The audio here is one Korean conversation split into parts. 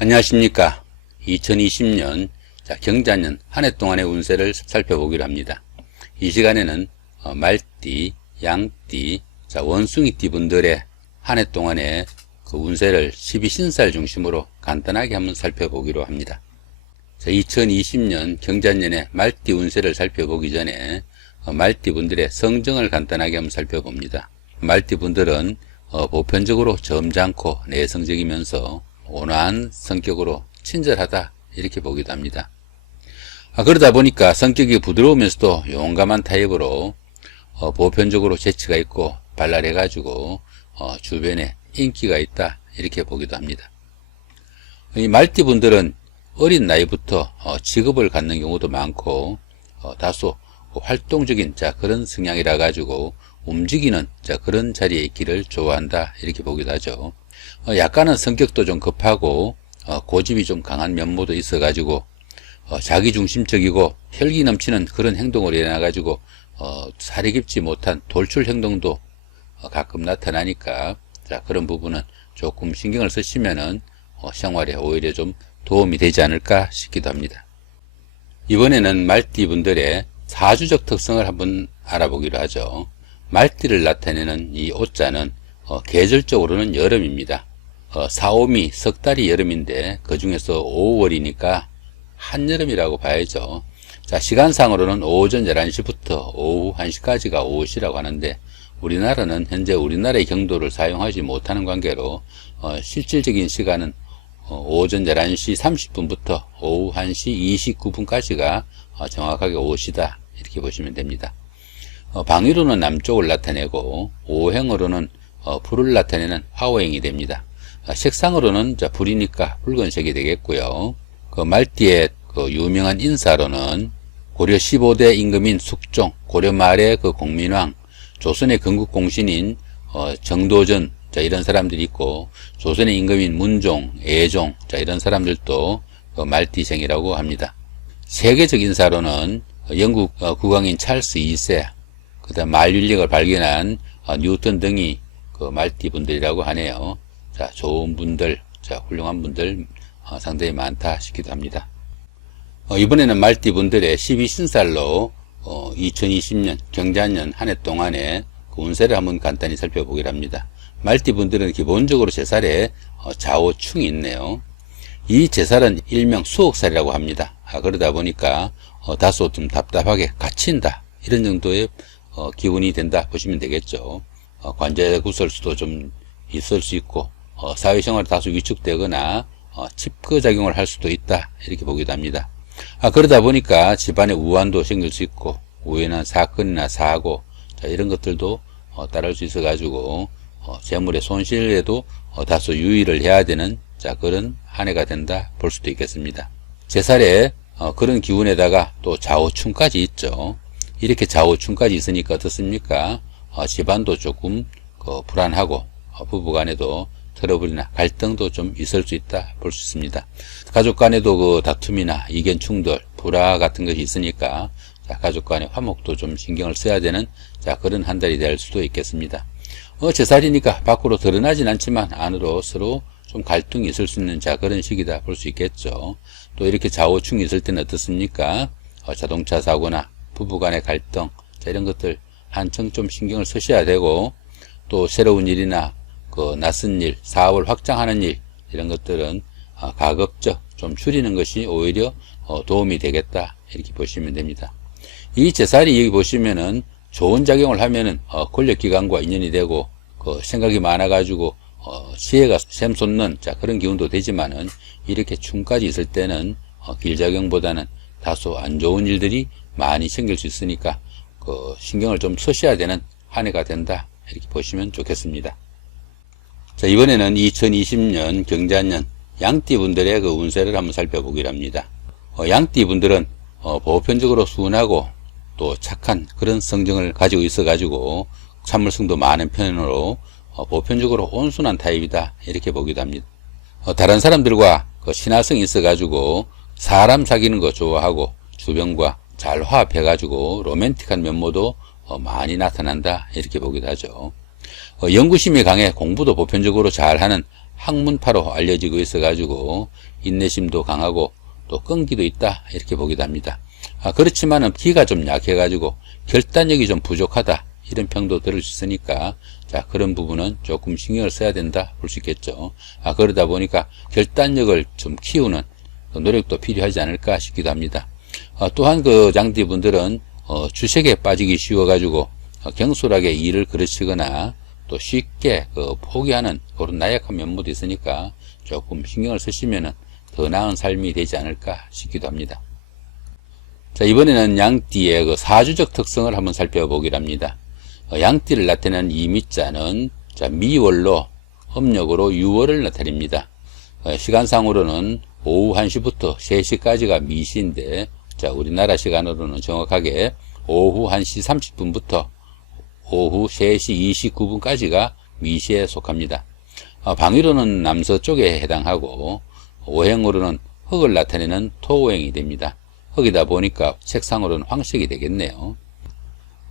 안녕하십니까. 2020년 경자년 한 해 동안의 운세를 살펴보기로 합니다. 이 시간에는 말띠, 양띠, 원숭이띠 분들의 한 해 동안의 그 운세를 12신살 중심으로 간단하게 한번 살펴보기로 합니다. 2020년 경자년의 말띠 운세를 살펴보기 전에 말띠 분들의 성정을 간단하게 한번 살펴봅니다. 말띠 분들은 보편적으로 점잖고 내성적이면서 온화한 성격으로 친절하다 이렇게 보기도 합니다. 그러다 보니까 성격이 부드러우면서도 용감한 타입으로 보편적으로 재치가 있고 발랄해 가지고 주변에 인기가 있다 이렇게 보기도 합니다. 이 말띠 분들은 어린 나이부터 직업을 갖는 경우도 많고 다소 활동적인 그런 성향이라 가지고 움직이는 그런 자리에 있기를 좋아한다 이렇게 보기도 하죠. 약간은 성격도 좀 급하고 고집이 좀 강한 면모도 있어 가지고 자기중심적이고 혈기 넘치는 그런 행동을 일어나 가지고 살이 깊지 못한 돌출 행동도 가끔 나타나니까 그런 부분은 조금 신경을 쓰시면은 생활에 오히려 좀 도움이 되지 않을까 싶기도 합니다. 이번에는 말띠 분들의 사주적 특성을 한번 알아보기로 하죠. 말띠를 나타내는 이 오자는 계절적으로는 여름입니다. 4, 5미 석 달이 여름인데 그 중에서 5월이니까 한여름이라고 봐야죠. 시간상으로는 오전 11시부터 오후 1시까지가 오후시라고 하는데 우리나라는 현재 우리나라의 경도를 사용하지 못하는 관계로 실질적인 시간은 오전 11시 30분부터 오후 1시 29분까지가 정확하게 오후시다 이렇게 보시면 됩니다. 방위로는 남쪽을 나타내고 오행으로는 불을 나타내는 화오행이 됩니다. 색상으로는 불이니까 붉은색이 되겠고요. 그 말띠의 그 유명한 인사로는 고려 15대 임금인 숙종, 고려 말의 그 공민왕, 조선의 건국공신인 정도전 이런 사람들이 있고 조선의 임금인 문종, 애종 이런 사람들도 그 말띠생이라고 합니다. 세계적 인사로는 영국 국왕인 찰스 2세, 그 다음 만륜력을 발견한 뉴턴 등이 그 말띠 분들이라고 하네요. 좋은 분들, 훌륭한 분들 상당히 많다 싶기도 합니다. 이번에는 말띠 분들의 12신살로 2020년 경자년 한 해 동안의 그 운세를 한번 간단히 살펴보기로 합니다. 말띠 분들은 기본적으로 제살에 좌우충이 있네요. 이 제살은 일명 수옥살이라고 합니다. 그러다 보니까 다소 좀 답답하게 갇힌다 이런 정도의 기운이 된다 보시면 되겠죠. 관제 구설수도 좀 있을 수 있고 사회생활이 다소 위축되거나 칩거작용을 할 수도 있다 이렇게 보기도 합니다. 그러다 보니까 집안에 우환도 생길 수 있고 우연한 사건이나 사고 이런 것들도 따를 수 있어 가지고 재물의 손실에도 다소 유의를 해야 되는 그런 한 해가 된다 볼 수도 있겠습니다. 제살에 그런 기운에다가 또 좌우충까지 있죠. 이렇게 좌우충까지 있으니까 어떻습니까? 집안도 조금 불안하고 부부간에도 트러블이나 갈등도 좀 있을 수 있다 볼 수 있습니다. 가족 간에도 그 다툼이나 이견 충돌, 불화 같은 것이 있으니까 가족 간의 화목도 좀 신경을 써야 되는 그런 한 달이 될 수도 있겠습니다. 제살이니까 밖으로 드러나진 않지만 안으로 서로 좀 갈등이 있을 수 있는 그런 시기다 볼 수 있겠죠. 또 이렇게 좌우충이 있을 때는 어떻습니까? 자동차 사고나 부부간의 갈등 이런 것들 한층 좀 신경을 쓰셔야 되고 또 새로운 일이나 그 낯선 일, 사업을 확장하는 일 이런 것들은 가급적 좀 줄이는 것이 오히려 도움이 되겠다 이렇게 보시면 됩니다. 이 제살이 여기 보시면은 좋은 작용을 하면은 권력기관과 인연이 되고 그 생각이 많아 가지고 지혜가 샘솟는 그런 기운도 되지만은 이렇게 충까지 있을 때는 길작용보다는 다소 안 좋은 일들이 많이 생길 수 있으니까 그 신경을 좀 쓰셔야 되는 한 해가 된다 이렇게 보시면 좋겠습니다. 이번에는 2020년 경자년 양띠 분들의 그 운세를 한번 살펴보기로 합니다. 양띠 분들은 보편적으로 순하고 또 착한 그런 성정을 가지고 있어 가지고 참을성도 많은 편으로 보편적으로 온순한 타입이다 이렇게 보기도 합니다. 다른 사람들과 그 친화성이 있어 가지고 사람 사귀는 거 좋아하고 주변과 잘 화합해 가지고 로맨틱한 면모도 많이 나타난다 이렇게 보기도 하죠. 연구심이 강해 공부도 보편적으로 잘하는 학문파로 알려지고 있어가지고 인내심도 강하고 또 끈기도 있다 이렇게 보기도 합니다. 그렇지만은 기가 좀 약해가지고 결단력이 좀 부족하다 이런 평도 들을 수 있으니까 자 그런 부분은 조금 신경을 써야 된다 볼 수 있겠죠. 그러다 보니까 결단력을 좀 키우는 노력도 필요하지 않을까 싶기도 합니다. 또한 그 장띠분들은 주식에 빠지기 쉬워가지고 경솔하게 일을 그르치거나 또 쉽게 포기하는 그런 나약한 면모도 있으니까 조금 신경을 쓰시면은 더 나은 삶이 되지 않을까 싶기도 합니다. 자, 이번에는 양띠의 그 사주적 특성을 한번 살펴보기로 합니다. 양띠를 나타내는 이 미자는 자, 미월로 음력으로 6월을 나타냅니다. 시간상으로는 오후 1시부터 3시까지가 미시인데 자, 우리나라 시간으로는 정확하게 오후 1시 30분부터 오후 3시 29분까지가 미시에 속합니다. 방위로는 남서쪽에 해당하고 오행으로는 흑을 나타내는 토오행이 됩니다. 흑이다 보니까 색상으로는 황색이 되겠네요.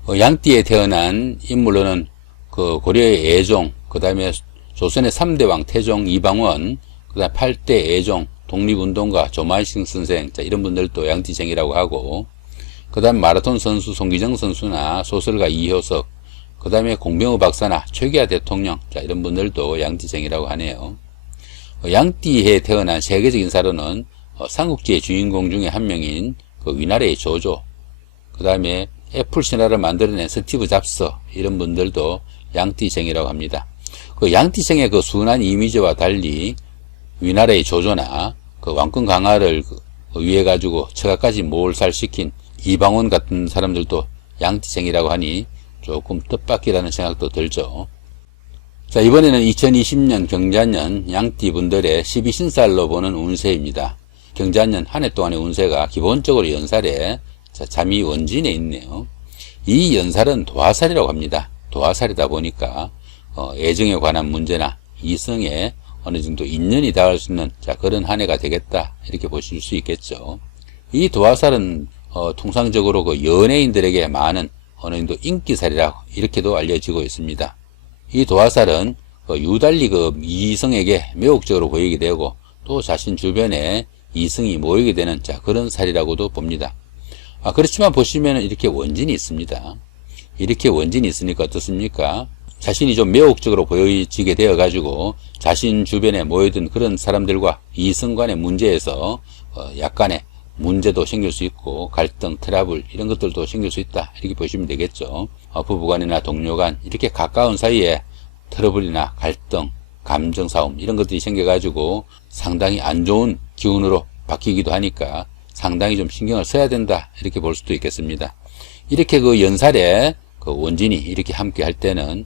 양띠에 태어난 인물로는 그 고려의 애종, 그 다음에 조선의 3대왕 태종 이방원, 그 다음 8대 애종, 독립운동가 조만식 선생, 자, 이런 분들도 양띠생이라고 하고, 그 다음 마라톤 선수 송기정 선수나 소설가 이효석, 그 다음에 공병호 박사나 최기하 대통령, 자, 이런 분들도 양띠생이라고 하네요. 양띠에 태어난 세계적인 사로는 삼국지의 주인공 중에 한 명인 그 위나라의 조조, 그 다음에 애플 신화를 만들어낸 스티브 잡스, 이런 분들도 양띠생이라고 합니다. 그 양띠생의 그 순한 이미지와 달리 위나라의 조조나 그 왕권 강화를 위해 가지고 처가까지 몰살시킨 이방원 같은 사람들도 양띠생이라고 하니 조금 뜻밖이라는 생각도 들죠. 자, 이번에는 2020년 경자년 양띠분들의 12신살로 보는 운세입니다. 경자년 한 해 동안의 운세가 기본적으로 연살에 잠이 원진에 있네요. 이 연살은 도화살이라고 합니다. 도화살이다 보니까 애정에 관한 문제나 이성에 어느 정도 인연이 닿을 수 있는 그런 한 해가 되겠다 이렇게 보실 수 있겠죠. 이 도화살은 통상적으로 그 연예인들에게 많은 어느 정도 인기살이라고 이렇게도 알려지고 있습니다. 이 도화살은 유달리 그 이성에게 매혹적으로 보이게 되고 또 자신 주변에 이성이 모이게 되는 그런 살이라고도 봅니다. 그렇지만 보시면 이렇게 원진이 있습니다. 이렇게 원진이 있으니까 어떻습니까? 자신이 좀 매혹적으로 보여지게 되어 가지고 자신 주변에 모여든 그런 사람들과 이성 간의 문제에서 약간의 문제도 생길 수 있고 갈등, 트러블 이런 것들도 생길 수 있다 이렇게 보시면 되겠죠. 부부간이나 동료간 이렇게 가까운 사이에 트러블이나 갈등, 감정 싸움 이런 것들이 생겨 가지고 상당히 안 좋은 기운으로 바뀌기도 하니까 상당히 좀 신경을 써야 된다 이렇게 볼 수도 있겠습니다. 이렇게 그 연살에 그 원진이 이렇게 함께 할 때는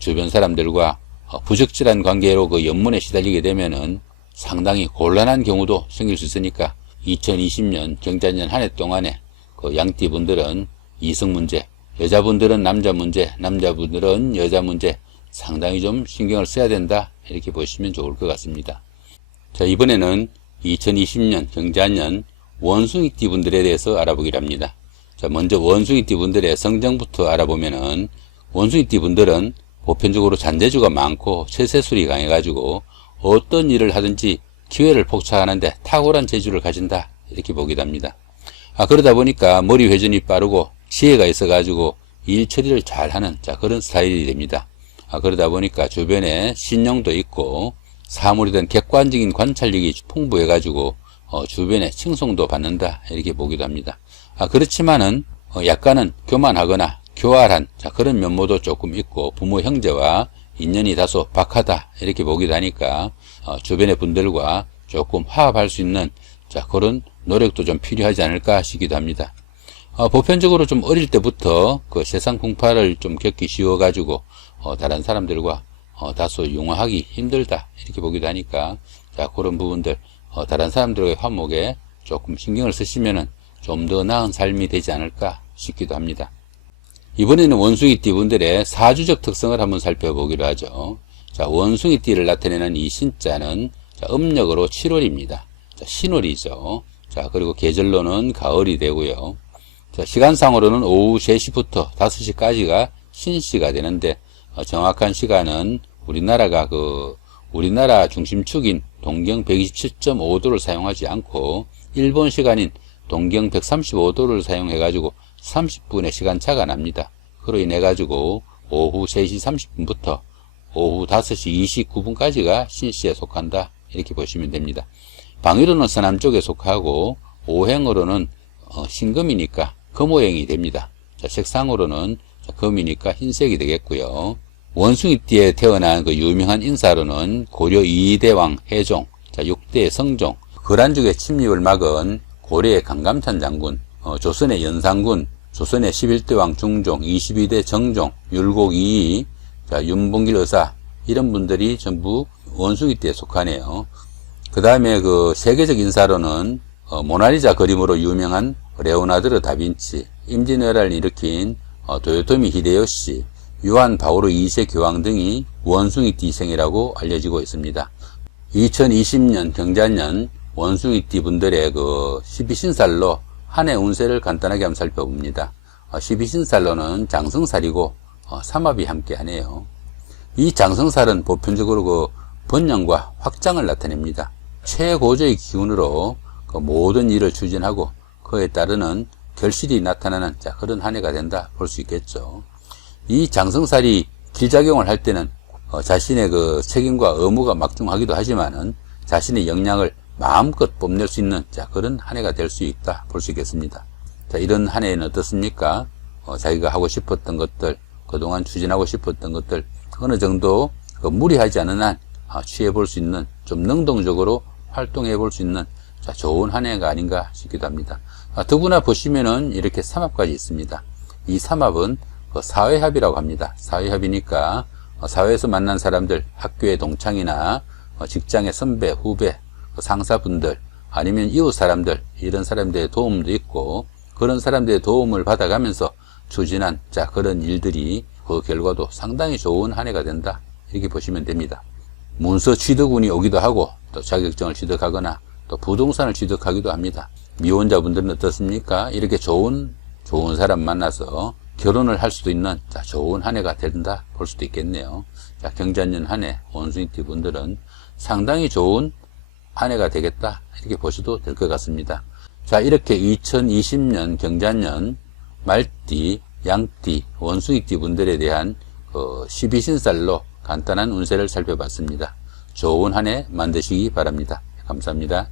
주변 사람들과 부적절한 관계로 그 연문에 시달리게 되면은 상당히 곤란한 경우도 생길 수 있으니까 2020년 경자년 한 해 동안에 그 양띠분들은 이성 문제, 여자분들은 남자 문제, 남자분들은 여자 문제 상당히 좀 신경을 써야 된다 이렇게 보시면 좋을 것 같습니다. 자, 이번에는 2020년 경자년 원숭이띠 분들에 대해서 알아보기로 합니다. 자, 먼저 원숭이띠 분들의 성정부터 알아보면은 원숭이띠 분들은 보편적으로 잔재주가 많고 처세술이 강해가지고 어떤 일을 하든지 기회를 포착하는데 탁월한 재주를 가진다 이렇게 보기도 합니다. 그러다 보니까 머리 회전이 빠르고 지혜가 있어가지고 일 처리를 잘하는 그런 스타일이 됩니다. 그러다 보니까 주변에 신용도 있고 사물에 대한 객관적인 관찰력이 풍부해가지고 주변에 칭송도 받는다 이렇게 보기도 합니다. 그렇지만은 약간은 교만하거나 교활한 그런 면모도 조금 있고 부모 형제와 인연이 다소 박하다 이렇게 보기도 하니까 주변의 분들과 조금 화합할 수 있는 그런 노력도 좀 필요하지 않을까 싶기도 합니다. 보편적으로 좀 어릴 때부터 그 세상 풍파를 좀 겪기 쉬워 가지고 다른 사람들과 다소 융화하기 힘들다 이렇게 보기도 하니까 그런 부분들 다른 사람들과의 화목에 조금 신경을 쓰시면은 좀 더 나은 삶이 되지 않을까 싶기도 합니다. 이번에는 원숭이띠 분들의 사주적 특성을 한번 살펴보기로 하죠. 자, 원숭이띠를 나타내는 이 신자는 음력으로 7월입니다. 신월이죠. 자, 그리고 계절로는 가을이 되고요. 자, 시간상으로는 오후 3시부터 5시까지가 신시가 되는데 정확한 시간은 우리나라가 그 우리나라 중심축인 동경 127.5도를 사용하지 않고 일본 시간인 동경 135도를 사용해 가지고 30분의 시간차가 납니다. 그로 인해 가지고 오후 3시 30분부터 오후 5시 29분까지가 신시에 속한다, 이렇게 보시면 됩니다. 방위로는 서남쪽에 속하고 오행으로는 신금이니까 금오행이 됩니다. 자, 색상으로는 금이니까 흰색이 되겠고요. 원숭이띠에 태어난 그 유명한 인사로는 고려 2대왕 해종, 자, 6대 성종, 거란족의 침입을 막은 고려의 강감찬 장군, 조선의 연산군, 조선의 11대왕 중종, 22대 정종, 율곡 2위, 자, 윤봉길 의사, 이런 분들이 전부 원숭이띠에 속하네요. 그 다음에 그 세계적 인사로는 모나리자 그림으로 유명한 레오나르도 다빈치, 임진왜란을 일으킨 도요토미 히데요시, 요한 바오로 2세 교황 등이 원숭이띠생이라고 알려지고 있습니다. 2020년 경자년 원숭이띠 분들의 그 12신살로 한 해 운세를 간단하게 한번 살펴봅니다. 12신살로는 장성살이고 삼합이 함께 하네요. 이 장성살은 보편적으로 그 번영과 확장을 나타냅니다. 최고조의 기운으로 그 모든 일을 추진하고 그에 따르는 결실이 나타나는 그런 한 해가 된다 볼 수 있겠죠. 이 장성살이 길작용을 할 때는 자신의 그 책임과 의무가 막중하기도 하지만은 자신의 역량을 마음껏 뽐낼 수 있는 그런 한 해가 될 수 있다 볼 수 있겠습니다. 자, 이런 한 해는 어떻습니까? 자기가 하고 싶었던 것들, 그동안 추진하고 싶었던 것들 어느 정도 무리하지 않은 한 취해 볼 수 있는, 좀 능동적으로 활동해 볼 수 있는 좋은 한 해가 아닌가 싶기도 합니다. 더구나 보시면은 이렇게 삼합까지 있습니다. 이 삼합은 사회합이라고 합니다. 사회합이니까 사회에서 만난 사람들, 학교의 동창이나 직장의 선배, 후배, 상사분들, 아니면 이웃 사람들, 이런 사람들의 도움도 있고, 그런 사람들의 도움을 받아가면서 추진한 그런 일들이 그 결과도 상당히 좋은 한 해가 된다, 이렇게 보시면 됩니다. 문서 취득운이 오기도 하고, 또 자격증을 취득하거나 또 부동산을 취득하기도 합니다. 미혼자분들은 어떻습니까? 이렇게 좋은 사람 만나서 결혼을 할 수도 있는 좋은 한 해가 된다 볼 수도 있겠네요. 경자년 한 해 원숭이띠 분들은 상당히 좋은 한 해가 되겠다, 이렇게 보셔도 될 것 같습니다. 자, 이렇게 2020년 경자년 말띠, 양띠, 원숭이띠 분들에 대한 12신살로 간단한 운세를 살펴봤습니다. 좋은 한 해 만드시기 바랍니다. 감사합니다.